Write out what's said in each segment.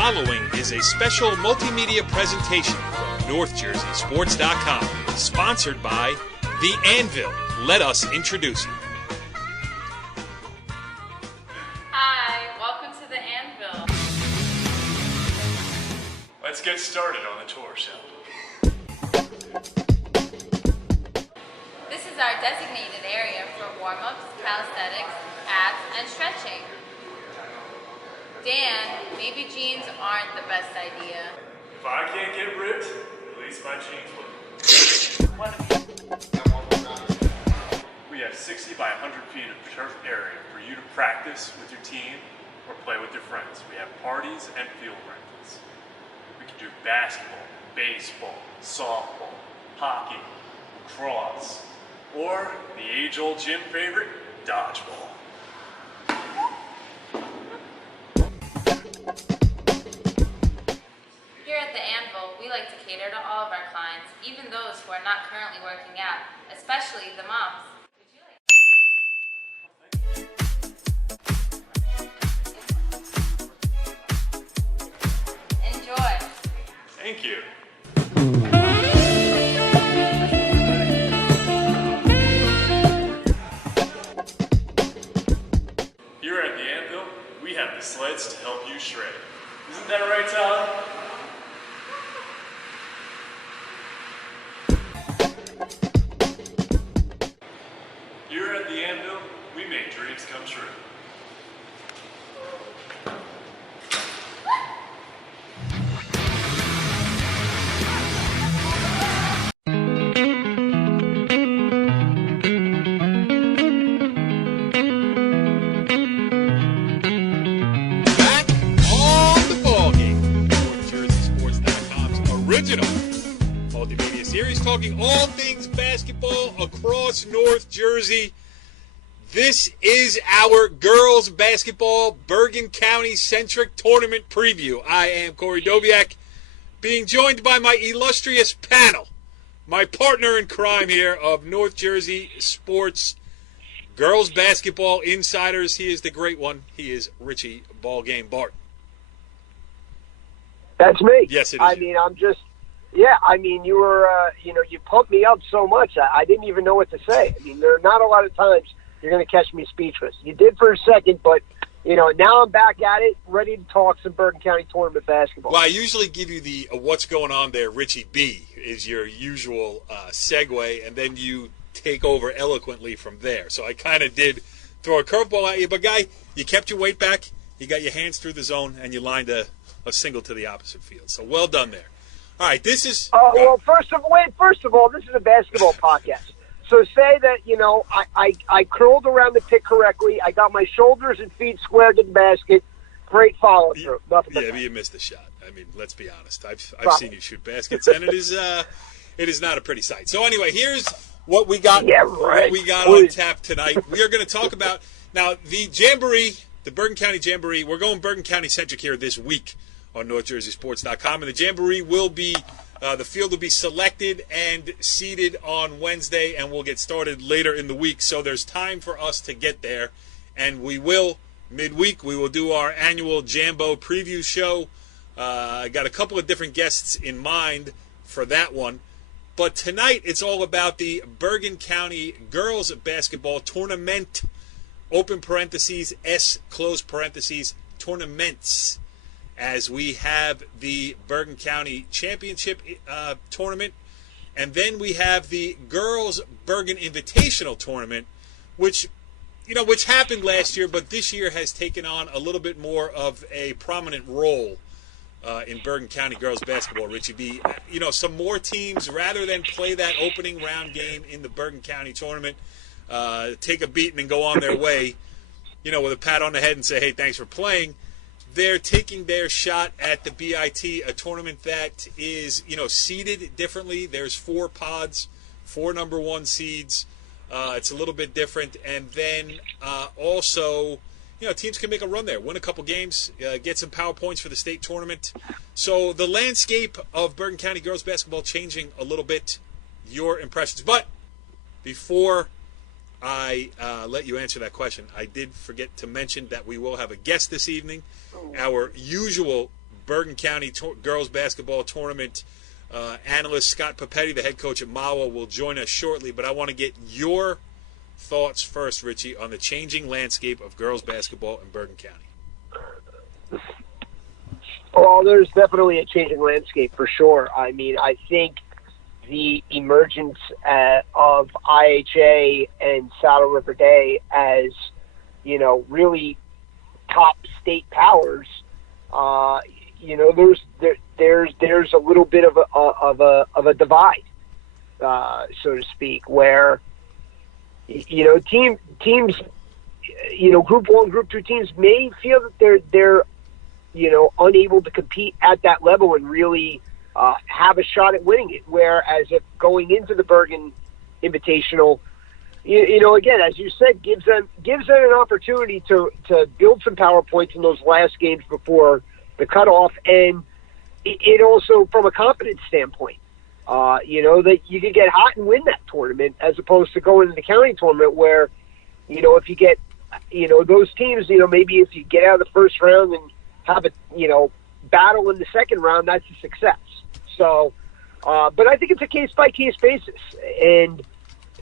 following is a special multimedia presentation from NorthJerseySports.com, sponsored by The Anvil. Let us introduce you. Hi, welcome to The Anvil. Let's get started on the tour, shall we? This is our designated area for warm-ups, calisthenics, abs, and stretching. Dan, maybe jeans aren't the best idea. If I can't get ripped, at least my jeans will. We have 60 by 100 feet of turf area for you to practice with your team or play with your friends. We have parties and field rentals. We can do basketball, baseball, softball, hockey, lacrosse, or the age-old gym favorite, dodgeball. Here at The Anvil, we like to cater to all of our clients, even those who are not currently working out, especially the moms. Enjoy. Thank you. Here at the Anvil, we have the sleds to help you shred. Isn't that right, Tyler? Here at the Anvil, we make dreams come true. Back on the Ballgame, NorthJerseySports.com's original multimedia series talking all things basketball across North Jersey. This is our girls basketball Bergen County centric tournament preview. I am Corey Dobiak, being joined by my illustrious panel, my partner in crime here of North Jersey Sports Girls Basketball Insiders. He is the great one. He is Richie Ballgame Bart. That's me. Yes, it is. I mean, I'm just, yeah, I mean, you were, you pumped me up so much, I didn't even know what to say. I mean, there are not a lot of times you're going to catch me speechless. You did for a second, but, now I'm back at it, ready to talk some Bergen County tournament basketball. Well, I usually give you the what's going on there, Richie B, is your usual segue, and then you take over eloquently from there. So I kind of did throw a curveball at you, but, Guy, you kept your weight back, you got your hands through the zone, and you lined a single to the opposite field. So well done there. All right, this is... Well, first of all, this is a basketball podcast. So say that, I curled around the pick correctly. I got my shoulders and feet squared to the basket. Great follow through. Nothing but Yeah, but you missed the shot. I mean, let's be honest. I've seen you shoot baskets, and it is not a pretty sight. So anyway, here's what we got. Yeah, right. What we got on tap tonight. We are going to talk about now the Jamboree, the Bergen County Jamboree. We're going Bergen County centric here this week on NorthJerseySports.com, and the Jamboree will be. The field will be selected and seeded on Wednesday, and we'll get started later in the week. So there's time for us to get there, and we will, midweek, we will do our annual Jambo preview show. I got a couple of different guests in mind for that one. But tonight, it's all about the Bergen County Girls Basketball Tournament, open parentheses, S, close parentheses, tournaments, as we have the Bergen County Championship Tournament, and then we have the Girls Bergen Invitational Tournament, which happened last year, but this year has taken on a little bit more of a prominent role in Bergen County girls basketball, Richie B. Some more teams, rather than play that opening round game in the Bergen County tournament, take a beating and go on their way, with a pat on the head and say, hey, thanks for playing. They're taking their shot at the BIT, a tournament that is, seeded differently. There's 4 pods, 4 number 1 seeds. It's a little bit different. And then also, teams can make a run there, win a couple games, get some power points for the state tournament. So the landscape of Bergen County girls basketball changing a little bit. Your impressions. But before I let you answer that question, I did forget to mention that we will have a guest this evening. Our usual Bergen County girls basketball tournament analyst Scott Papetti, the head coach at Mawa, will join us shortly. But I want to get your thoughts first, Richie, on the changing landscape of girls basketball in Bergen County. Well, there's definitely a changing landscape for sure. I mean, I think the emergence of IHA and Saddle River Day as, really top state powers, there's a little bit of a divide, so to speak, where teams, Group 1, Group 2 teams may feel that they're unable to compete at that level and really have a shot at winning it. Whereas if going into the Bergen Invitational, again, as you said, gives them an opportunity to build some power points in those last games before the cutoff, and it also, from a confidence standpoint, that you can get hot and win that tournament, as opposed to going to the county tournament where, if you get, those teams, maybe if you get out of the first round and have a, battle in the second round, that's a success. So, but I think it's a case-by-case basis. And,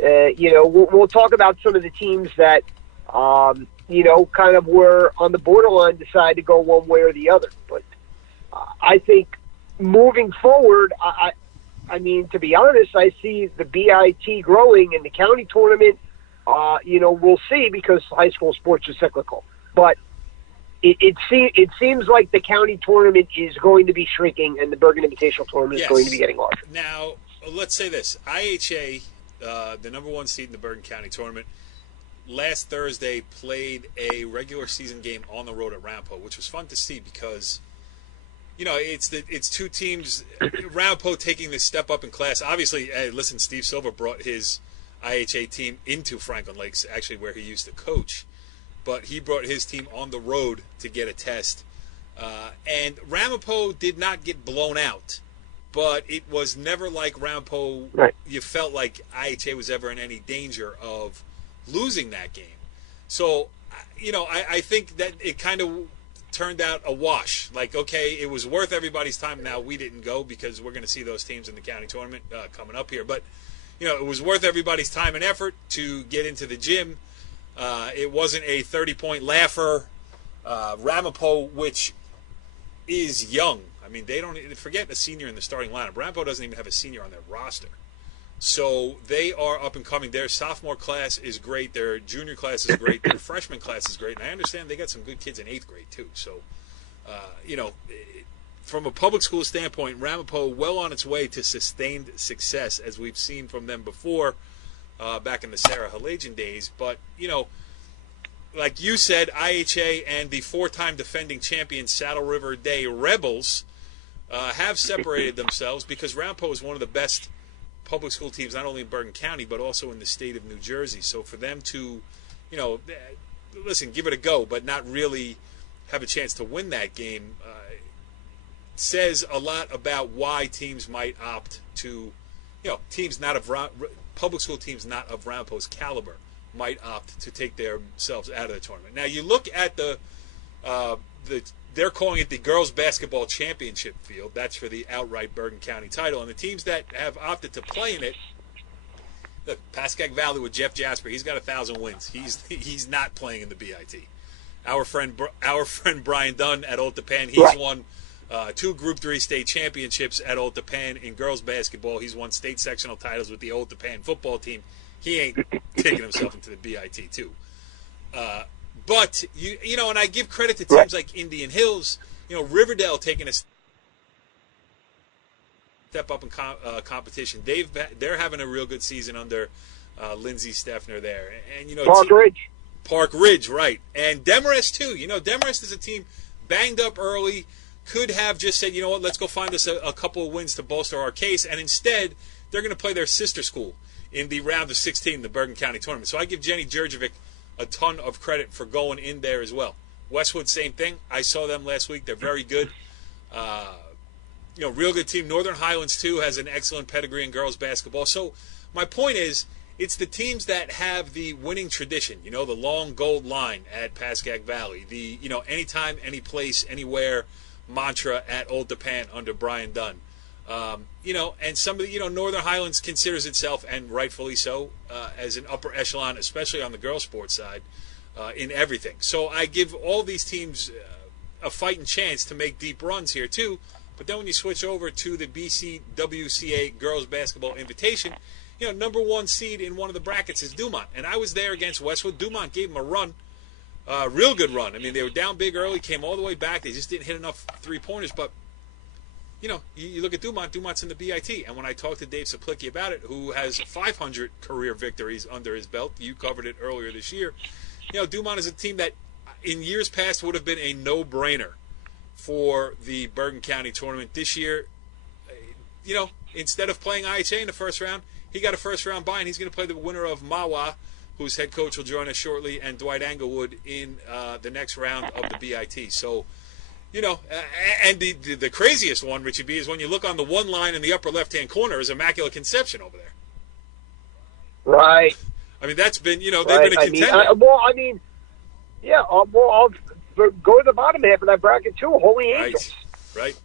we'll talk about some of the teams that, kind of were on the borderline, decide to go one way or the other. But I think moving forward, I mean, to be honest, I see the BIT growing in the county tournament. We'll see, because high school sports are cyclical. But it seems like the county tournament is going to be shrinking, and the Bergen Invitational tournament is going to be getting larger. Now, let's say this. IHA, the number one seed in the Bergen County tournament, last Thursday played a regular season game on the road at Rampo, which was fun to see because, it's two teams, Rampo taking this step up in class. Obviously, listen, Steve Silver brought his IHA team into Franklin Lakes, actually where he used to coach. But he brought his team on the road to get a test. And Ramapo did not get blown out. But it was never like Ramapo, right. You felt like IHA was ever in any danger of losing that game. So, I think that it kind of turned out a wash. Like, okay, it was worth everybody's time. Now, we didn't go because we're going to see those teams in the county tournament coming up here. But, it was worth everybody's time and effort to get into the gym. It wasn't a 30-point laugher. Ramapo, which is young. I mean, they don't forget a senior in the starting lineup. Ramapo doesn't even have a senior on their roster. So they are up and coming. Their sophomore class is great. Their junior class is great. Their freshman class is great. And I understand they got some good kids in 8th grade, too. So, from a public school standpoint, Ramapo well on its way to sustained success, as we've seen from them before. Back in the Sarah Halajian days. But, like you said, IHA and the 4-time defending champion Saddle River Day Rebels have separated themselves because Rampo is one of the best public school teams, not only in Bergen County, but also in the state of New Jersey. So for them to, give it a go, but not really have a chance to win that game says a lot about why teams might opt to, teams not of public school teams not of Rampo's caliber might opt to take themselves out of the tournament. Now you look at they're calling it the girls basketball championship field. That's for the outright Bergen County title, and the teams that have opted to play in it. Look, Pascack Valley with Jeff Jasper, he's got 1,000 wins. He's not playing in the BIT. Our friend Brian Dunn at Old Tapan, he's won 2 Group 3 state championships at Old Tapan in girls basketball. He's won state sectional titles with the Old Tapan football team. He ain't taking himself into the BIT too. But and I give credit to teams like Indian Hills, Riverdale taking a step up in competition. They're having a real good season under Lindsey Steffner there, and Park Ridge, right? And Demarest too. Demarest is a team banged up early. Could have just said, let's go find us a couple of wins to bolster our case, and instead they're going to play their sister school in the round of 16, the Bergen County tournament. So I give Jenny Djurdjevic a ton of credit for going in there as well. Westwood, same thing. I saw them last week. They're very good. Real good team. Northern Highlands, too, has an excellent pedigree in girls basketball. So my point is, it's the teams that have the winning tradition, the long gold line at Pascack Valley, the, anytime, any place, anywhere mantra at Old Japan under Brian Dunn. And some of the, Northern Highlands considers itself, and rightfully so, as an upper echelon, especially on the girls' sports side, in everything. So I give all these teams a fighting chance to make deep runs here too. But then when you switch over to the BCWCA Girls Basketball Invitation, number one seed in one of the brackets is Dumont. And I was there against Westwood. Dumont gave them a run, real good run. I mean, they were down big early, came all the way back. They just didn't hit enough three-pointers. But, you look at Dumont, Dumont's in the BIT. And when I talked to Dave Saplicki about it, who has 500 career victories under his belt, you covered it earlier this year, Dumont is a team that in years past would have been a no-brainer for the Bergen County tournament. This year, instead of playing IHA in the first round, he got a first-round bye, and he's going to play the winner of Mawa, whose head coach will join us shortly, and Dwight Englewood in the next round of the BIT. So, and the craziest one, Richie B, is when you look on the one line in the upper left-hand corner is Immaculate Conception over there. Right. I mean, that's been, they've right. been a contender. I'll go to the bottom half of that bracket too. Holy Angels. Right.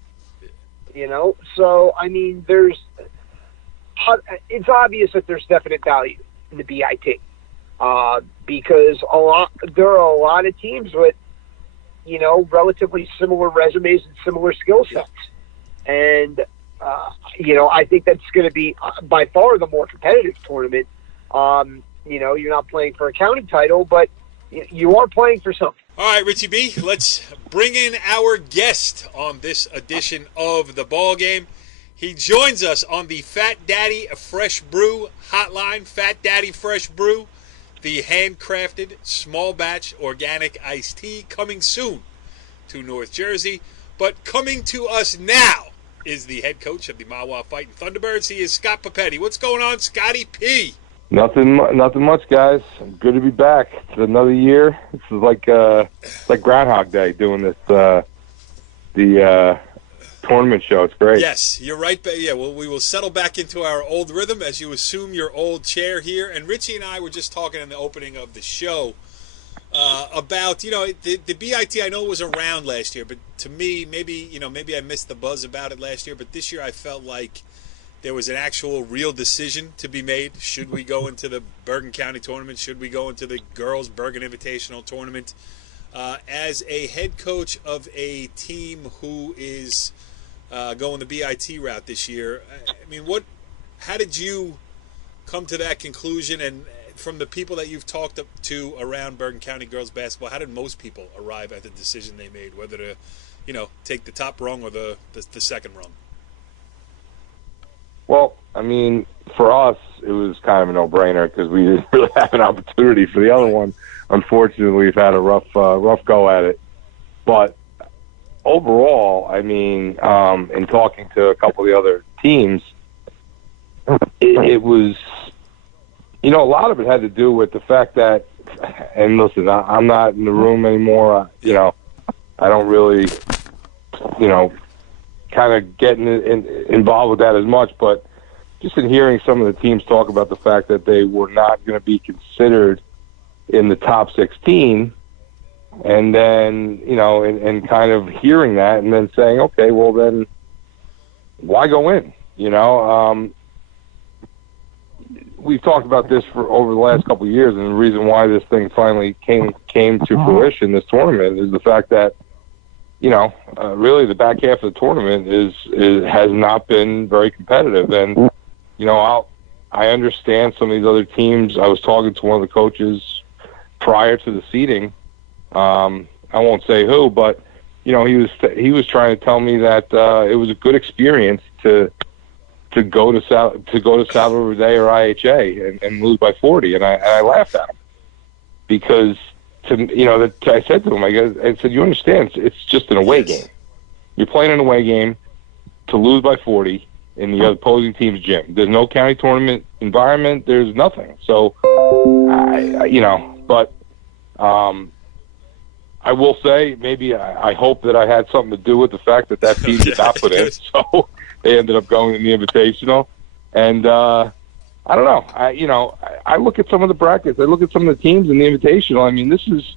So I mean, it's obvious that there's definite value in the BIT because there are a lot of teams with relatively similar resumes and similar skill sets, and I think that's going to be by far the more competitive tournament. You're not playing for a county title, but you are playing for something. All right, Richie B, let's bring in our guest on this edition of the Ball Game. He joins us on the Fat Daddy Fresh Brew hotline. Fat Daddy Fresh Brew, the handcrafted, small batch organic iced tea, coming soon to North Jersey. But coming to us now is the head coach of the Mawa Fighting Thunderbirds. He is Scott Papetti. What's going on, Scotty P? Nothing much, guys. Good to be back. It's another year. This is like Groundhog Day doing this the tournament show. It's great. Yes, you're right. Yeah, well, we will settle back into our old rhythm as you assume your old chair here. And Richie and I were just talking in the opening of the show about the BIT. I know it was around last year, but to me, maybe I missed the buzz about it last year. But this year, I felt like there was an actual real decision to be made. Should we go into the Bergen County tournament? Should we go into the Girls Bergen Invitational tournament? As a head coach of a team who is going the BIT route this year, I mean, how did you come to that conclusion? And from the people that you've talked to around Bergen County girls basketball, how did most people arrive at the decision they made, whether to, take the top rung or the second rung? Well, I mean, for us, it was kind of a no-brainer because we didn't really have an opportunity for the other one. Unfortunately, we've had a rough go at it. But overall, I mean, in talking to a couple of the other teams, it was, a lot of it had to do with the fact that, and listen, I'm not in the room anymore. I don't really, kind of getting involved with that as much, but just in hearing some of the teams talk about the fact that they were not going to be considered in the top 16, and then, and kind of hearing that and then saying, okay, well then why go in? We've talked about this for over the last couple of years, and the reason why this thing finally came to fruition, this tournament, is the fact that really the back half of the tournament has not been very competitive. And, I understand some of these other teams. I was talking to one of the coaches prior to the seeding. I won't say who, but, he was trying to tell me that it was a good experience to go to South River Day or IHA and lose by 40. And I laughed at him because, I said to him, I said, you understand, it's just an away game. You're playing an away game to lose by 40 in the opposing team's gym. There's no county tournament environment. There's nothing. So, but I will say, maybe I hope that I had something to do with the fact that team did not put in. So they ended up going in the Invitational. And I don't know. I look at some of the brackets. I look at some of the teams in the Invitational. I mean, this is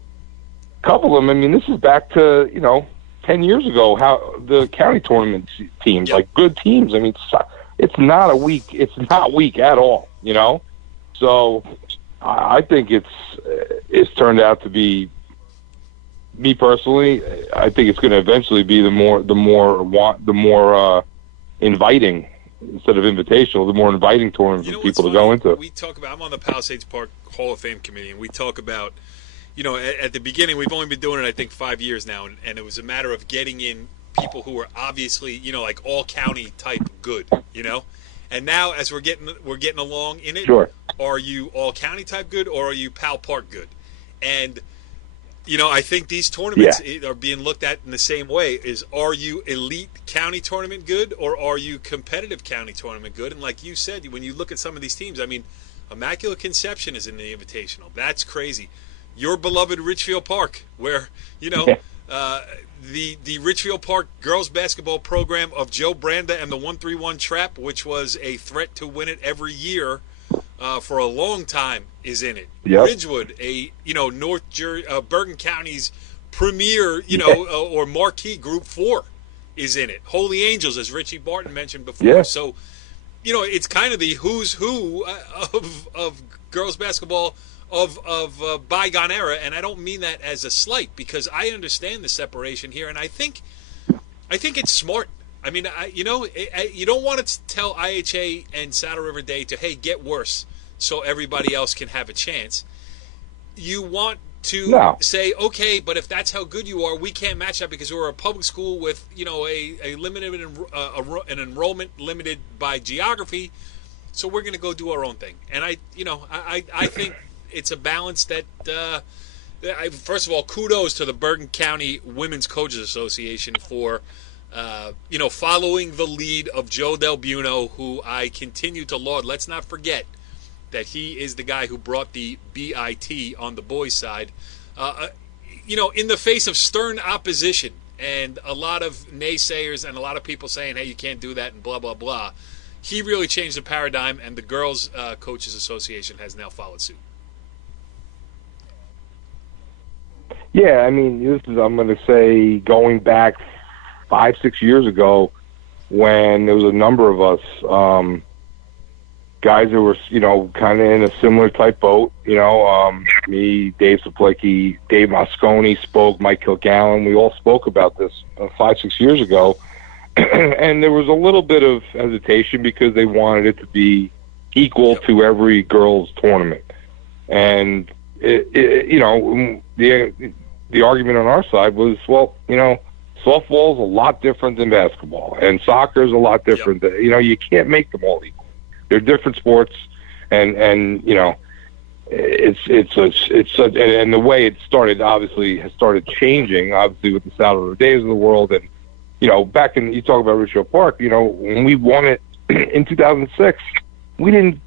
a couple of them. I mean, this is back to, 10 years ago how the county tournament teams, Yep. like good teams. I mean, it's not weak at all, you know. So I think it's turned out to be. Me personally, I think it's going to eventually be the more inviting instead of invitational, the more inviting tournament for people to go into. We talk about. I'm on the Palisades Park Hall of Fame committee, and we talk about. At the beginning, we've only been doing it, I think, 5 years now, and it was a matter of getting in people who were obviously, like all county type good, And now, as we're getting along in it, Sure. Are you all county type good, or are you Pal Park good? And I think these tournaments are being looked at in the same way. Are you elite county tournament good, or are you competitive county tournament good? And like you said, when you look at some of these teams, I mean, Immaculate Conception is in the Invitational. That's crazy. Your beloved Richfield Park, where, the Richfield Park girls basketball program of Joe Branda and the 131 Trap, which was a threat to win it every year for a long time, is in it. Yep. Ridgewood, Bergen County's premier, or marquee Group 4 is in it. Holy Angels, as Richie Barton mentioned before. Yeah. So, it's kind of the who's who of girls basketball of bygone era, and I don't mean that as a slight, because I understand the separation here, and I think it's smart. I mean, you don't want to tell IHA and Saddle River Day to, hey, get worse so everybody else can have a chance. You want to say, okay, but if that's how good you are, we can't match that because we're a public school with, a limited an enrollment limited by geography, so we're going to go do our own thing. And I think it's a balance that, first of all, kudos to the Bergen County Women's Coaches Association for, following the lead of Joe Del Buono, who I continue to laud. Let's not forget that he is the guy who brought the BIT on the boys' side, in the face of stern opposition and a lot of naysayers and a lot of people saying, hey, you can't do that and blah, blah, blah. He really changed the paradigm, and the Girls Coaches Association has now followed suit. Yeah, I mean, I'm going to say, going back 5-6 years ago, when there was a number of us, guys that were, kind of in a similar type boat, me, Dave Saplecki, Dave Moscone spoke, Mike Kilgallen, we all spoke about this 5-6 years ago, and there was a little bit of hesitation because they wanted it to be equal to every girls' tournament. And, the argument on our side was, softball is a lot different than basketball, and soccer is a lot different. Yep. You can't make them all equal. They're different sports, and it's and the way it started obviously has started changing. Obviously with the Saddle River Days of the world, and back in, you talk about Richfield Park. When we won it in 2006, we didn't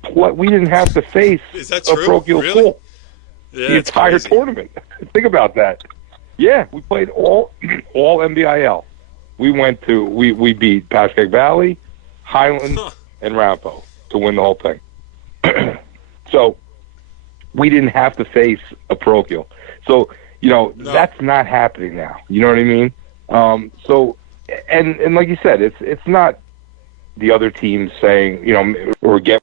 have to face a parochial school. Yeah, the entire crazy tournament. Think about that. Yeah, we played all MBIL. We beat Pascack Valley, Highland, and Ramapo to win the whole thing. So we didn't have to face a parochial. So that's not happening now. You know what I mean? So and like you said, it's not the other teams saying or get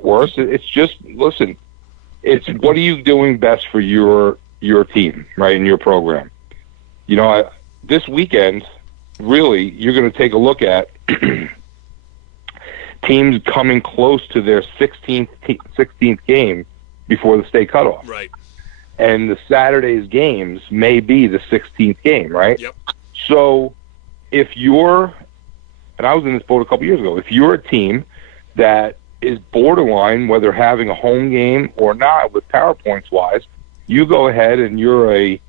worse. It's just, listen. It's what are you doing best for your team, right, in your program. This weekend, really, you're going to take a look at teams coming close to their 16th game before the state cutoff. Right. And the Saturday's games may be the 16th game, right? Yep. So if you're, and I was in this boat a couple years ago, if you're a team that is borderline, whether having a home game or not, with PowerPoints wise, you go ahead and you're a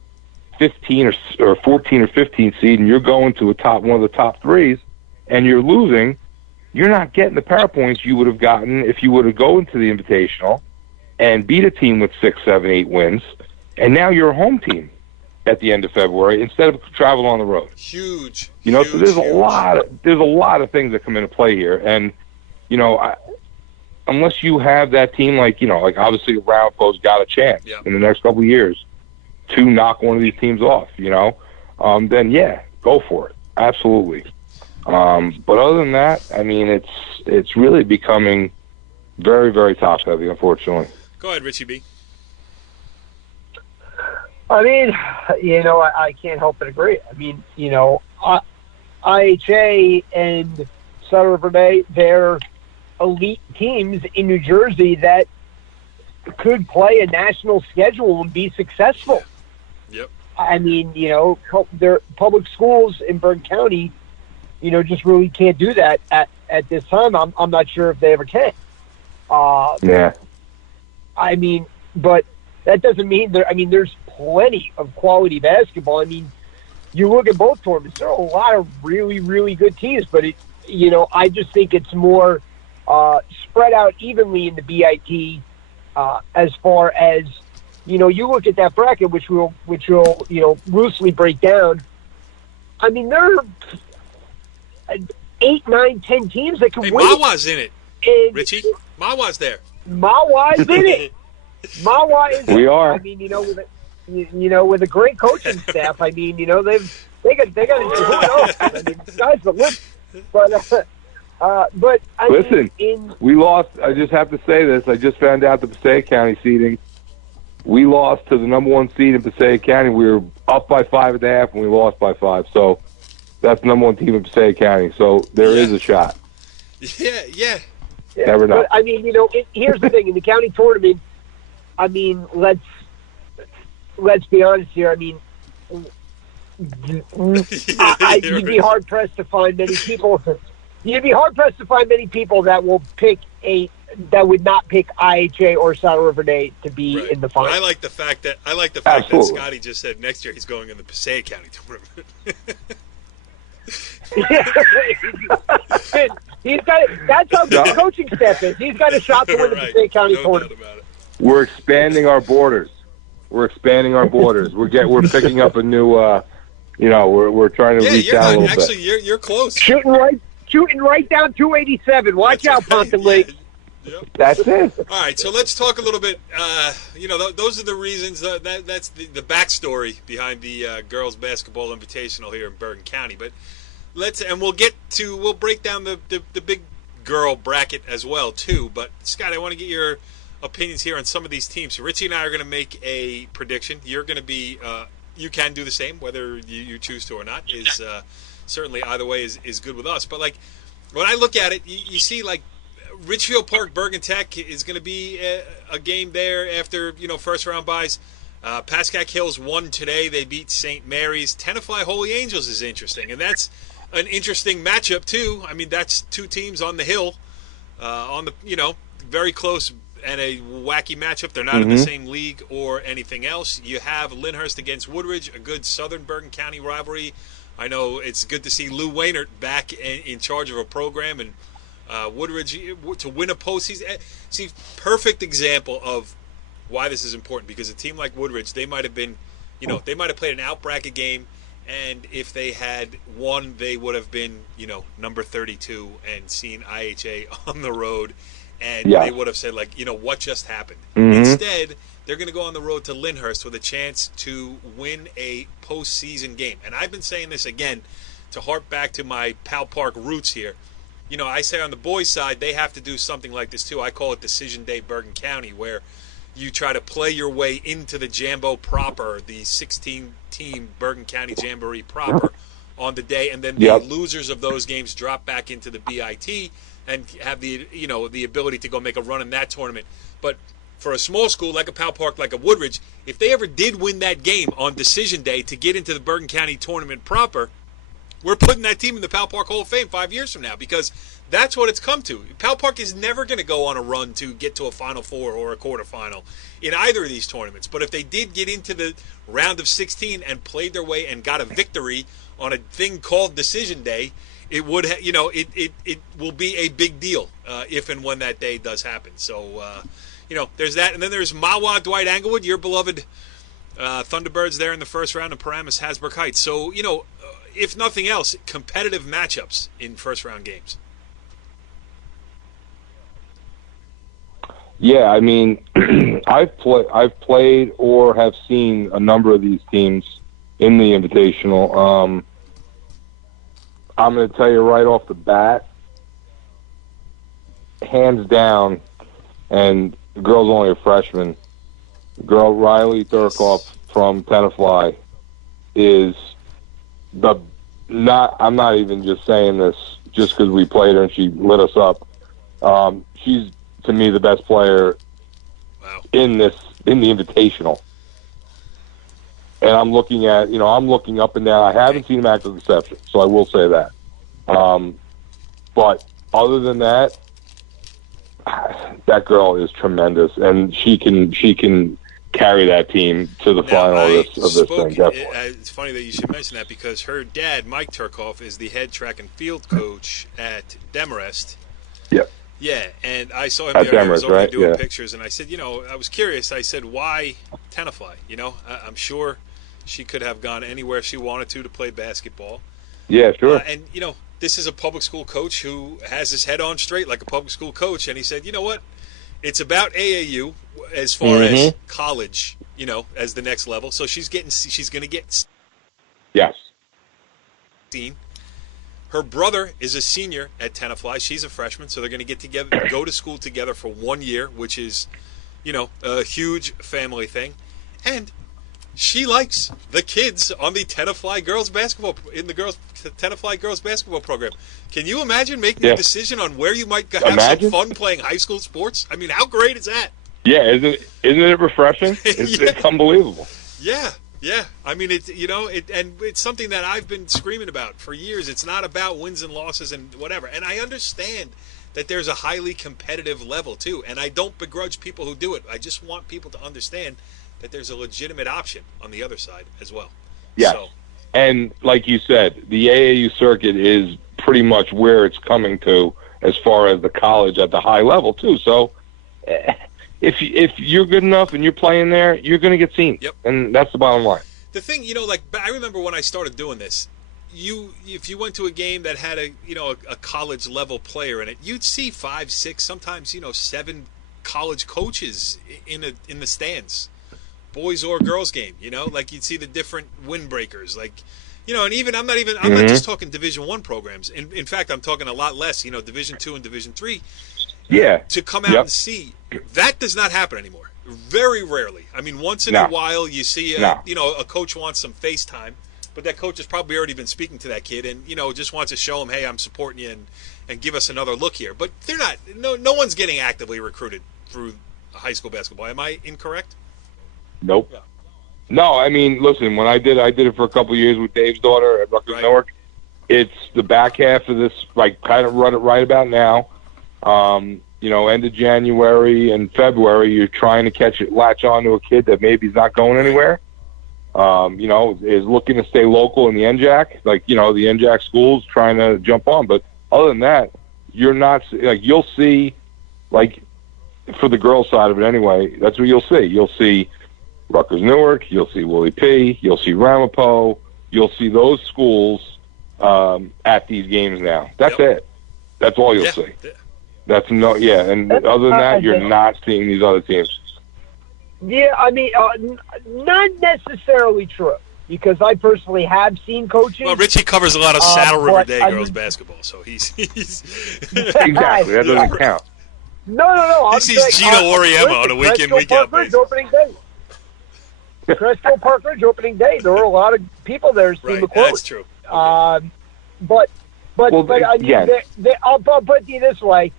15 or 14 or 15 seed, and you're going to one of the top threes, and you're losing, you're not getting the PowerPoints you would have gotten if you would have gone to the Invitational and beat a team with 6, 7, 8 wins, and now you're a home team at the end of February instead of travel on the road. Huge. So there's a lot of things that come into play here, and unless you have that team, like obviously Ramapo's got a chance in the next couple of years to knock one of these teams off, then yeah, go for it. Absolutely. But other than that, I mean, it's really becoming very, very top heavy, unfortunately. Go ahead, Richie B. I mean, I can't help but agree. I mean, IHA and Southern River Bay, they're elite teams in New Jersey that could play a national schedule and be successful. Yep. I mean, their public schools in Bergen County, just really can't do that at this time. I'm not sure if they ever can. Yeah. I mean, but that doesn't mean there's plenty of quality basketball. I mean, you look at both tournaments, there are a lot of really, really good teams, but I just think it's more spread out evenly in the BIT as far as, you look at that bracket, which we'll loosely break down. I mean, there are 8, 9, 10 teams that can win. Mawa's in it, Richie. Mawa's there. Mawa's in it. Mawa is. We are. I mean, with a great coaching staff. I mean, they got who knows? I mean, guys, the list. But I listen, mean, we lost. I just have to say this. I just found out the Passaic County seeding. We lost to the number 1 seed in Passaic County. We were up by 5.5, and we lost by 5. So that's the number 1 team in Passaic County. So there is a shot. Yeah. Never know. But, I mean, here's the thing in the county tournament. I mean, let's be honest here. I mean, you'd be hard pressed to find many people. You'd be hard pressed to find many people that will that would not pick IHA or Saddle River Day to be in the final. I like the fact that Absolutely. Scotty just said next year he's going in the Passaic County tournament. He's got. That's how good the coaching staff is. He's got a shot to win the Passaic County tournament. Doubt about it. We're expanding our borders. We're We're picking up a new. We're trying to reach out a little actually, bit. you're close. Shooting right down 287. Watch out, Ponton Lake. Yep. That's it. All right, so let's talk a little bit. Those are the reasons. That's the backstory behind the girls basketball invitational here in Bergen County. But we'll break down the big girl bracket as well too. But Scott, I want to get your opinions here on some of these teams. So Richie and I are going to make a prediction. You're going to be. You can do the same, whether you choose to or not. Is certainly either way is good with us. But like when I look at it, you see like. Richfield Park Bergen Tech is going to be a game there after first round buys. Pascack Hills won today. They beat St. Mary's. Tenafly Holy Angels is interesting, and that's an interesting matchup too. I mean, that's 2 teams on the hill, on the very close and a wacky matchup. They're not in the same league or anything else. You have Lyndhurst against Woodridge, a good Southern Bergen County rivalry. I know it's good to see Lou Wainert back in charge of a program and. Woodridge to win a postseason. See, perfect example of why this is important because a team like Woodridge, they might have been, they might have played an out-bracket game, and if they had won, they would have been, number 32 and seen IHA on the road, and they would have said, like, what just happened? Instead, they're going to go on the road to Lyndhurst with a chance to win a postseason game. And I've been saying this again to harp back to my Pal Park roots here. I say on the boys' side, they have to do something like this too. I call it Decision Day Bergen County, where you try to play your way into the Jambo proper, the 16-team Bergen County Jamboree proper on the day, and then the losers of those games drop back into the BIT and have the the ability to go make a run in that tournament. But for a small school like a Pal Park, like a Woodridge, if they ever did win that game on Decision Day to get into the Bergen County tournament proper, we're putting that team in the Pal Park Hall of Fame 5 years from now because that's what it's come to. Pal Park is never going to go on a run to get to a Final Four or a quarterfinal in either of these tournaments. But if they did get into the round of 16 and played their way and got a victory on a thing called Decision Day, it would it will be a big deal if and when that day does happen. So there's that, and then there's Mawa Dwight Englewood, your beloved Thunderbirds there in the first round, and Paramus Hasbrook Heights. So if nothing else, competitive matchups in first-round games. Yeah, I mean, I've played or have seen a number of these teams in the Invitational. I'm going to tell you right off the bat, hands down, and the girl's only a freshman. Girl Riley Thurkoff from Tenafly is I'm not even just saying this just because we played her and she lit us up. She's, to me, the best player in the Invitational. And I'm looking up and down. I haven't seen him at the reception, so I will say that. But other than that, that girl is tremendous, and she can carry that team to the final of this thing. Definitely. It's funny that you should mention that because her dad, Mike Turkoff, is the head track and field coach at Demarest. Yep. Yeah, and I saw him at there. I was Demarest, over right? doing pictures, and I said, I was curious. I said, why Tenafly? I'm sure she could have gone anywhere she wanted to play basketball. Yeah, sure. And this is a public school coach who has his head on straight like a public school coach, and he said, you know what? It's about AAU as far as college, as the next level. So she's going to get seen. Her brother is a senior at Tenafly. She's a freshman, so they're going to get together, go to school together for 1 year, which is, a huge family thing. And she likes the kids on the Tenafly girls basketball Tenafly girls basketball program. Can you imagine making a decision on where you might have some fun playing high school sports? I mean, how great is that? Yeah, isn't it refreshing? It's unbelievable. Yeah. I mean, and it's something that I've been screaming about for years. It's not about wins and losses and whatever. And I understand that there's a highly competitive level too, and I don't begrudge people who do it. I just want people to understand that there's a legitimate option on the other side as well. Yeah. And like you said, the AAU circuit is pretty much where it's coming to as far as the college at the high level too. So if you're good enough and you're playing there, you're going to get seen. Yep. And that's the bottom line. The thing, I remember when I started doing this, if you went to a game that had a college level player in it, you'd see 5, 6, sometimes 7 college coaches in the stands. Boys or girls game, you'd see the different windbreakers, and even I'm not just talking Division I programs. In fact, I'm talking a lot less, Division II and Division III. Yeah. To come out and see, that does not happen anymore. Very rarely. I mean, once in a while you see a coach wants some FaceTime, but that coach has probably already been speaking to that kid and just wants to show him, hey, I'm supporting you and give us another look here. But they're not. No one's getting actively recruited through high school basketball. Am I incorrect? Nope. Yeah. No, I mean, listen, when I did it for a couple of years with Dave's daughter at Rutgers Newark. It's the back half of this, kind of run it right about now. End of January and February, you're trying to latch on to a kid that maybe is not going anywhere. Is looking to stay local in the NJAC, the NJAC schools trying to jump on. But other than that, you're not, you'll see, for the girls' side of it anyway, that's what you'll see. You'll see Rutgers Newark, you'll see Willie P, you'll see Ramapo, you'll see those schools at these games now. That's it. That's all you'll see. That's and other than that, you're not seeing these other teams. Yeah, I mean, not necessarily true, because I personally have seen coaches. Well, Richie covers a lot of Saddle River Day girls basketball, so he's exactly, that doesn't count. No. He sees Gino Oriema on a week-in, week-out basis. Opening day. Cresco Park Ridge opening day. There were a lot of people there seeing the quote. That's true. But I mean, I'll put it this way: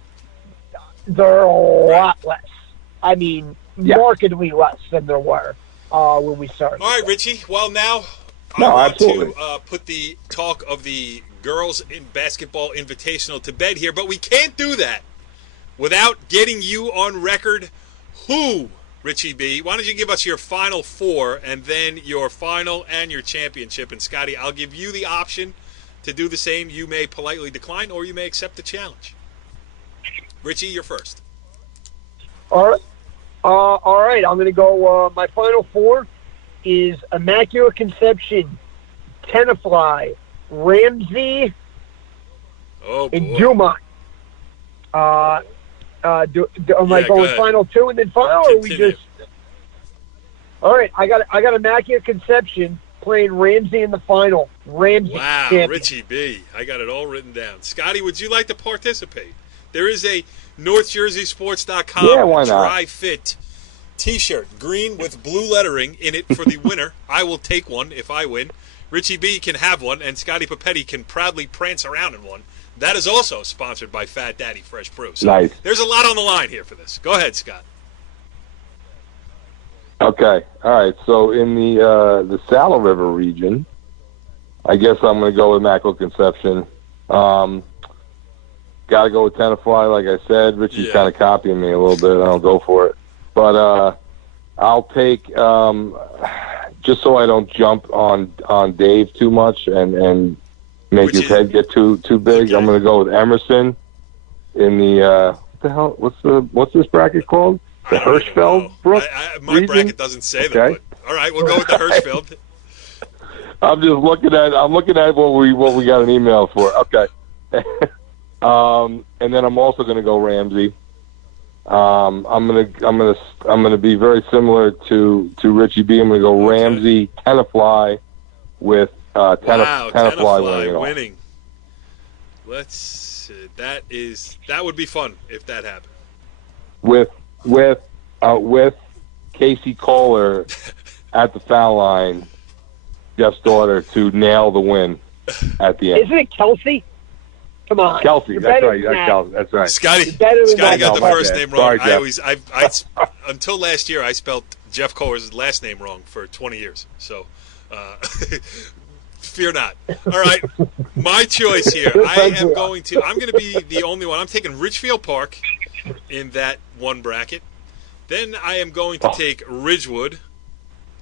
there are a lot less. I mean, markedly less than there were when we started. All right, Richie. Well, now I want to put the talk of the girls in basketball invitational to bed here, but we can't do that without getting you on record. Who? Richie B, why don't you give us your final 4 and then your final and your championship? And Scotty, I'll give you the option to do the same. You may politely decline or you may accept the challenge. Richie, you're first. All right. I'm going to go. My final 4 is Immaculate Conception, Tenafly, Ramsey, and Dumont. Am I going final 2 and then final, or are we just? All right, I got Immaculate Conception, playing Ramsey in the final. Ramsey. Wow, champion. Richie B. I got it all written down. Scotty, would you like to participate? There is a NorthJerseySports.com Yeah, why not? dry fit T-shirt, green with blue lettering in it for the winner. I will take one if I win. Richie B can have one, and Scotty Papetti can proudly prance around in one. That is also sponsored by Fat Daddy Fresh Brew. So Nice. There's a lot on the line here for this. Go ahead, Scott. Okay. All right. So in the Saddle River region, I guess I'm going to go with Immaculate Conception. Got to go with Tenafly, like I said. Richie's kind of copying me a little bit. I'll go for it. But I'll take, just so I don't jump on Dave too much and make his head get too big, Okay. I'm going to go with Emerson in the, what the hell, what's this bracket called? The I don't even know. Hirschfeld Brook My region? bracket doesn't say that. Okay. But, all right, we'll go with the Hirschfeld. I'm just looking at what we got an email for. Okay. And then I'm also going to go Ramsey. I'm gonna be very similar to Richie B. I'm going to go Ramsey, Tenafly with Wow, Tenafly winning. Let's see. That would be fun if that happened. with Casey Kohler at the foul line, Jeff's daughter, to nail the win at the end. Isn't it Kelsey? Come on. Kelsey, You're that's better right. than that. Kelsey, that's right. Scotty You're better than got that. the My first bad. name wrong. Sorry, Jeff. Until last year, I spelled Jeff Kohler's last name wrong for 20 years. So, fear not. All right, my choice here. I'm going to be the only one. I'm taking Richfield Park in that one bracket. Then I am going to take Ridgewood.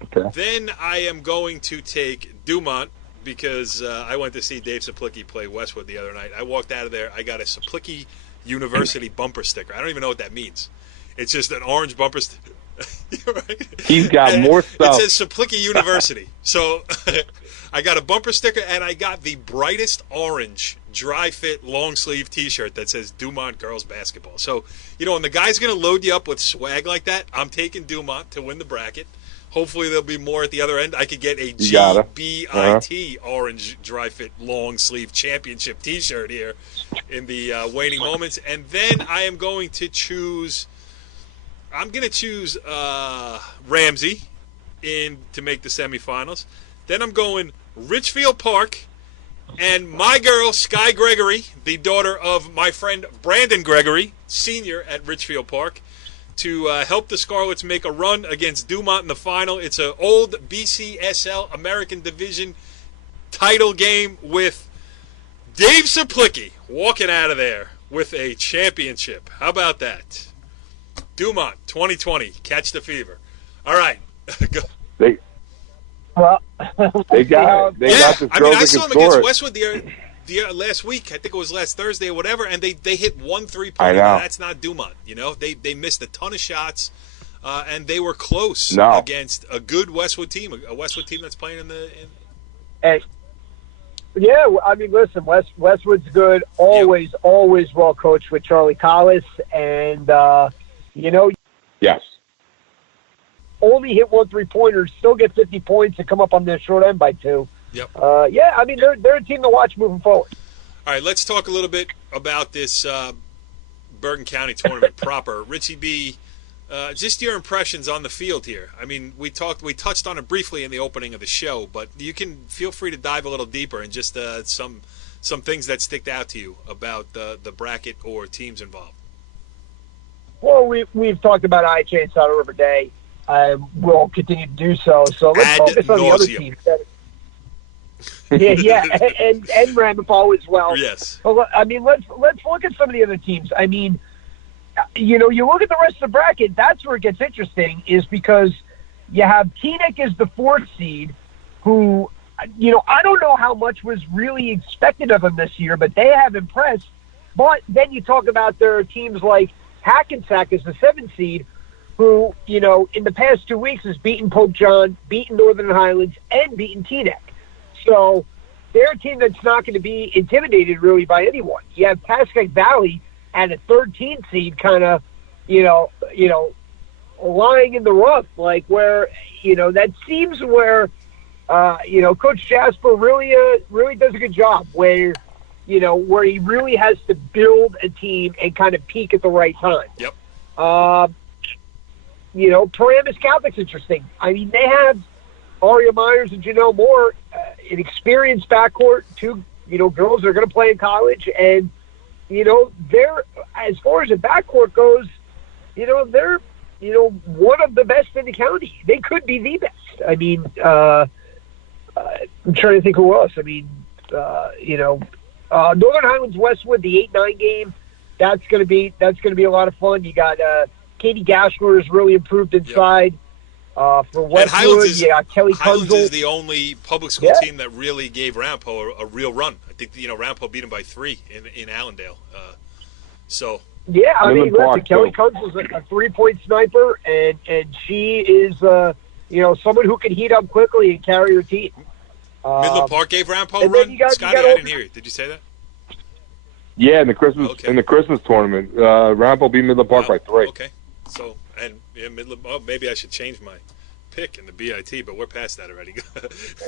Okay. Then I am going to take Dumont because I went to see Dave Saplicki play Westwood the other night. I walked out of there. I got a Saplicki University bumper sticker. I don't even know what that means. It's just an orange bumper sticker. Right? He's got more stuff. It says Saplicki University. So I got a bumper sticker, and I got the brightest orange dry fit long sleeve T-shirt that says Dumont Girls Basketball. So, when the guy's going to load you up with swag like that, I'm taking Dumont to win the bracket. Hopefully there'll be more at the other end. I could get a GBIT orange dry fit long sleeve championship T-shirt here in the waning moments. And then I am going to choose Ramsey to make the semifinals. Then I'm going Richfield Park and my girl Sky Gregory, the daughter of my friend Brandon Gregory, senior at Richfield Park, to help the Scarlets make a run against Dumont in the final. It's an old BCSL American Division title game with Dave Saplicki walking out of there with a championship. How about that? Dumont, 2020, catch the fever. All right. They got the I saw them against Westwood the last week. I think it was last Thursday or whatever, and they hit 1 3-pointer. That's not Dumont. They missed a ton of shots, and they were close against a good Westwood team, a Westwood team that's playing in the. Hey, yeah, I mean, listen, Westwood's good. Always well coached with Charlie Collis, and yes. Only hit 1 3-pointer, still get 50 points and come up on the short end by 2. Yep. Yeah, I mean, they're a team to watch moving forward. All right, let's talk a little bit about this Bergen County tournament proper. Richie B, just your impressions on the field here. I mean, we touched on it briefly in the opening of the show, but you can feel free to dive a little deeper and just some things that stick out to you about the bracket or teams involved. Well, we've talked about IHA and Saddle River Day. We'll continue to do so. So let's focus on the other teams. Yeah, and Ramapo as well. Yes. But, I mean, let's look at some of the other teams. I mean, you look at the rest of the bracket. That's where it gets interesting, is because you have Teaneck as the 4th seed, who, I don't know how much was really expected of them this year, but they have impressed. But then you talk about their teams like Hackensack as the 7th seed, who, in the past 2 weeks has beaten Pope John, beaten Northern Highlands, and beaten Teaneck. So they're a team that's not going to be intimidated really by anyone. You have Pascack Valley at a 13th seed kind of, lying in the rough, like where, that seems where Coach Jasper really does a good job where he really has to build a team and kind of peak at the right time. Yep. Paramus Catholic's interesting. I mean, they have Aria Myers and Janelle Moore, an experienced backcourt, two, girls that are going to play in college. And, they're, as far as the backcourt goes, they're, one of the best in the county. They could be the best. I mean, I'm trying to think who else. I mean, Northern Highlands Westwood, the 8-9 game, that's going to be a lot of fun. You got Katie Gashler has really improved inside. For Westwood, Kelly Highlands Kunzel is the only public school team that really gave Rampo a real run. I think Rampo beat them by 3 in Allendale. Yeah, I mean, listen, Kelly too. Kunzel's a 3-point sniper, and she is someone who can heat up quickly and carry her team. Midland Park gave Rampo a and then run. you got Scotty, I didn't hear you. Did you say that? Yeah, in the Christmas tournament, Rampo beat Midland Park by 3. Okay, so Midland. Oh, maybe I should change my pick in the BIT, but we're past that already.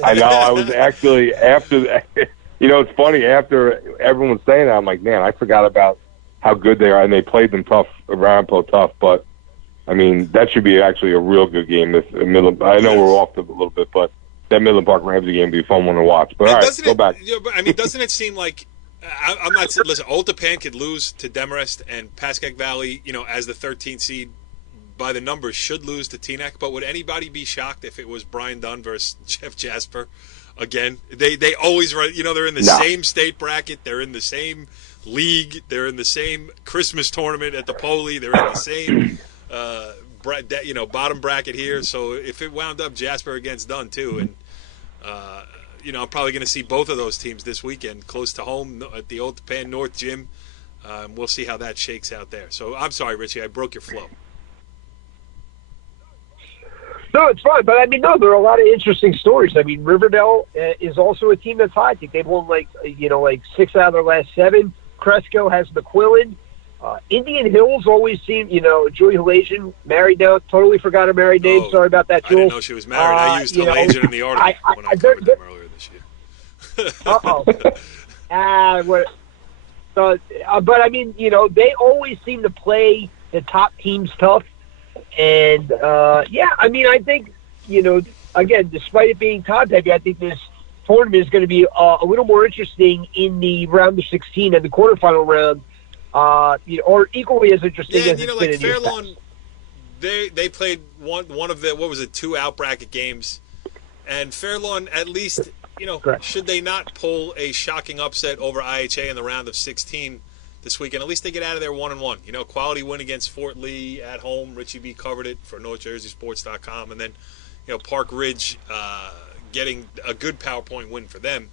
I know. I was actually after that. It's funny. After everyone's saying that, I'm like, man, I forgot about how good they are, and they played them tough, Rampo tough. But I mean, that should be actually a real good game. This Midland. I know we're off a little bit, but that Midland Park Ramsey game would be a fun one to watch. But all right, go back. I mean, doesn't it seem like I'm not saying? Listen, Old Tapan could lose to Demarest, and Pascack Valley, as the 13th seed by the numbers, should lose to Teaneck. But would anybody be shocked if it was Brian Dunn versus Jeff Jasper? Again, they always run. They're in the same state bracket. They're in the same league. They're in the same Christmas tournament at the Poli. They're in the same bottom bracket here. So if it wound up Jasper against Dunn too, and I'm probably going to see both of those teams this weekend close to home at the Old Tapan North Gym. We'll see how that shakes out there. So I'm sorry, Richie, I broke your flow. No, it's fine. But, I mean, there are a lot of interesting stories. I mean, Riverdale is also a team that's hot. I think they've won, 6 out of their last 7. Cresco has McQuillan. Indian Hills always seem, Julie Halasian, married now. Totally forgot her married name. Sorry about that, Jules. I didn't know she was married. I used Halasian in the article when I covered them earlier this year. But, I mean, they always seem to play the top teams tough. And, I mean, I think, again, despite it being top heavy, I think this tournament is going to be a little more interesting in the round of 16 and the quarterfinal round, or equally as interesting as it's been in Fair Lawn, they played one of the, 2 out-bracket games. And Fair Lawn, at least, Correct. Should they not pull a shocking upset over IHA in the round of 16 this weekend, at least they get out of there 1-1. Quality win against Fort Lee at home. Richie B covered it for NorthJerseySports.com. And then, Park Ridge getting a good PowerPoint win for them.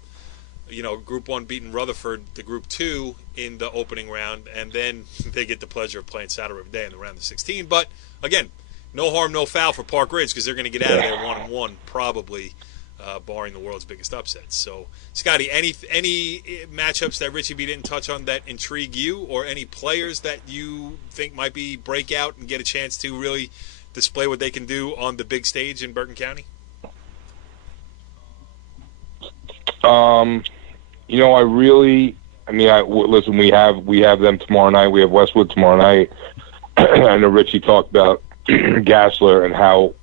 Group 1 beating Rutherford, the Group 2 in the opening round. And then they get the pleasure of playing Saddle River Day in the round of 16. But, again, no harm, no foul for Park Ridge because they're going to get out of there 1-1 probably. Barring the world's biggest upsets. So, Scotty, any matchups that Richie B didn't touch on that intrigue you, or any players that you think might be breakout and get a chance to really display what they can do on the big stage in Bergen County? Listen, we have them tomorrow night. We have Westwood tomorrow night. I know Richie talked about Gassler and how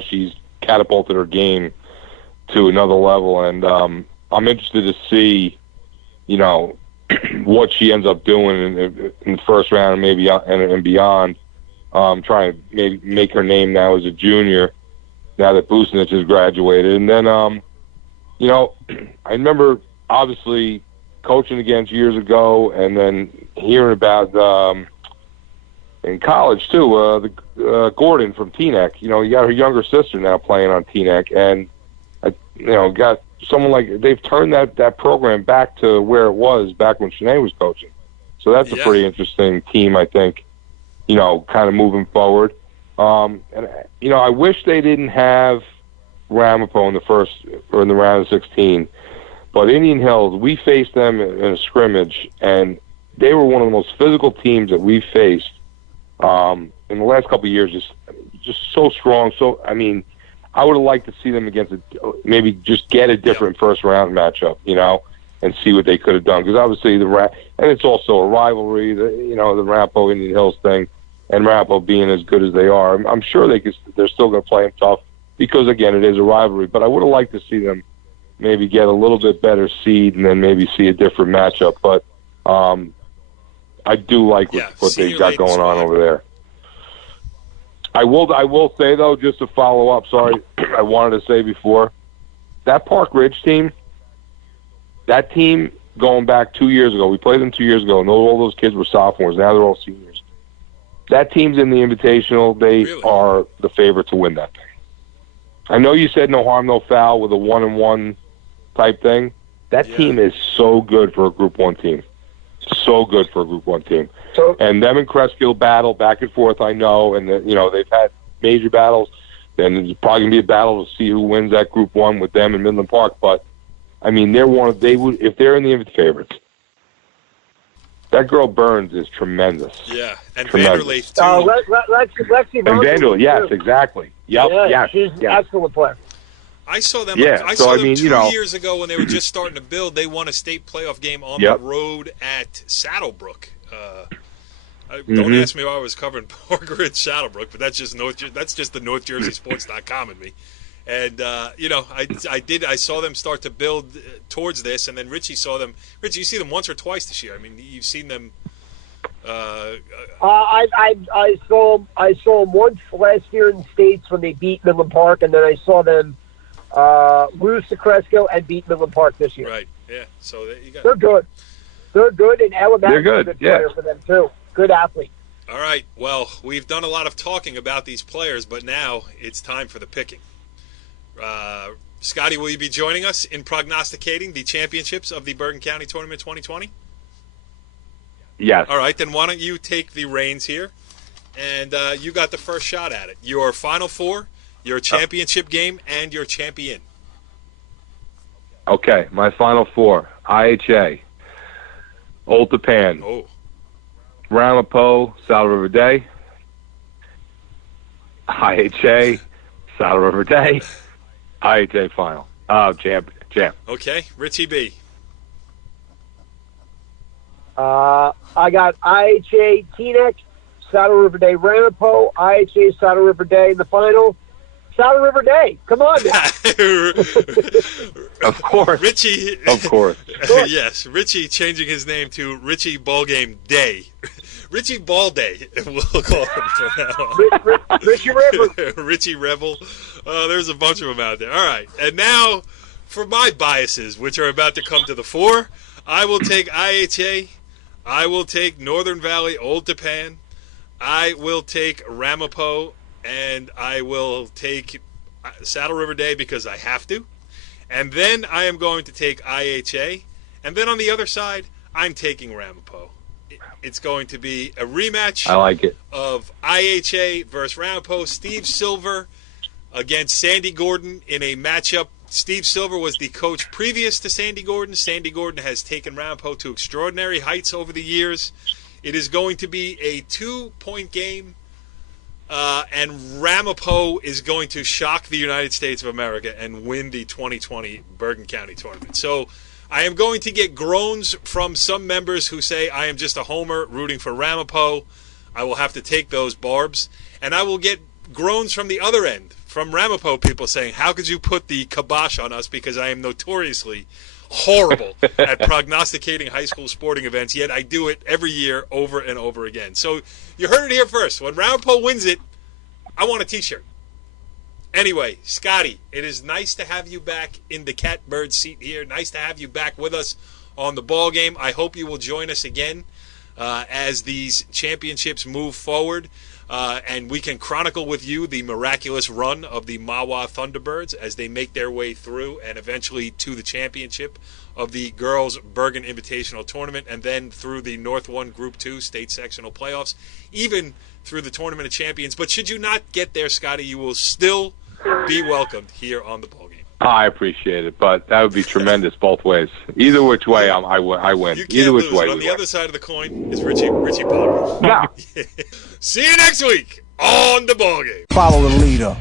she's catapulted her game to another level, and I'm interested to see, what she ends up doing in the first round and maybe and beyond. Trying to maybe make her name now as a junior, now that Bucinich has graduated. And then, I remember obviously coaching against years ago, and then hearing about in college too, Gordon from Teaneck. You got her younger sister now playing on Teaneck, and got someone they've turned that program back to where it was back when Shanae was coaching. So that's a pretty interesting team, I think. Kind of moving forward. And I wish they didn't have Ramapo in the round of 16. But Indian Hills, we faced them in a scrimmage, and they were one of the most physical teams that we've faced in the last couple of years. Just so strong. So I would have liked to see them against maybe just get a different first round matchup, and see what they could have done. Because obviously and it's also a rivalry, the Ramapo Indian Hills thing, and Ramapo being as good as they are. I'm sure they're still going to play them tough because again it is a rivalry. But I would have liked to see them maybe get a little bit better seed and then maybe see a different matchup. But I do like what they got going on over there. I will say though, just to follow up. Sorry, I wanted to say before that Park Ridge team. That team going back 2 years ago, we played them 2 years ago, and all those kids were sophomores. Now they're all seniors. That team's in the Invitational. They are the favorite to win that thing. I know you said no harm, no foul with a 1-1 type thing. That team is so good for a Group 1 team. So good for a Group 1 team. And them and Cresskill battle back and forth, I know, and they've had major battles. Then there's probably going to be a battle to see who wins that Group 1 with them in Midland Park, but I mean, if they're in the favorites. That girl Burns is tremendous. Yeah, and tremendous. Vanderleef too. Lexi and Vanderleef, yes, exactly. Yep, yeah, she's an excellent player. I saw them. Yeah, I saw them 2 years ago when they were just starting to build. They won a state playoff game on the road at Saddlebrook. Don't ask me why I was covering Park Ridge Saddlebrook, but that's just the NorthJerseySports.com in me. And I saw them start to build towards this, and then Richie saw them. Richie, you see them once or twice this year. I mean, you've seen them. I saw them once last year in the States when they beat Midland Park, and then I saw them lose to Cresco and beat Midland Park this year. Right. Yeah. So they're good. They're good, and Alabama's a good player for them too. Good athlete. All right. Well, we've done a lot of talking about these players, but now it's time for the picking. Scotty, will you be joining us in prognosticating the championships of the Bergen County Tournament 2020? Yes. All right, then why don't you take the reins here, and you got the first shot at it. Your Final Four, your championship game, and your champion. Okay, my Final Four: IHA, Old Tappan, Ramapo, Saddle River Day, IHA, Saddle River Day. IHA final. Champ. Okay, Richie B. I got IHA Teaneck, Saddle River Day Ramapo, IHA Saddle River Day in the final. Saddle River Day. Come on now. Of course. Richie. Of course. Yes, Richie changing his name to Richie Ballgame Day. Richie Ball Day, we'll call him from now on. Richie Rebel. Richie Rebel. There's a bunch of them out there. All right. And now, for my biases, which are about to come to the fore, I will take IHA. I will take Northern Valley Old Tappan. I will take Ramapo. And I will take Saddle River Day because I have to. And then I am going to take IHA. And then on the other side, I'm taking Ramapo. It's going to be a rematch of IHA versus Ramapo. Steve Silver against Sandy Gordon in a matchup. Steve Silver was the coach previous to Sandy Gordon. Sandy Gordon has taken Ramapo to extraordinary heights over the years. It is going to be a 2-point game. And Ramapo is going to shock the United States of America and win the 2020 Bergen County Tournament. So I am going to get groans from some members who say I am just a homer rooting for Ramapo. I will have to take those barbs. And I will get groans from the other end, from Ramapo people saying, how could you put the kibosh on us because I am notoriously horrible at prognosticating high school sporting events, yet I do it every year over and over again. So you heard it here first. When Ramapo wins it, I want a t-shirt. Anyway, Scotty, it is nice to have you back in the catbird seat here. Nice to have you back with us on the ball game. I hope you will join us again as these championships move forward. And we can chronicle with you the miraculous run of the Mahwah Thunderbirds as they make their way through and eventually to the championship of the Girls Bergen Invitational Tournament, and then through the North 1 Group 2 state sectional playoffs, even through the Tournament of Champions. But should you not get there, Scotty, you will still be welcomed here on the ballgame. I appreciate it, but that would be tremendous both ways. Either which way, I win. You can't Either which lose. way, On the other side of the coin is Richie Ballgame. No. See you next week on the ballgame. Follow the leader.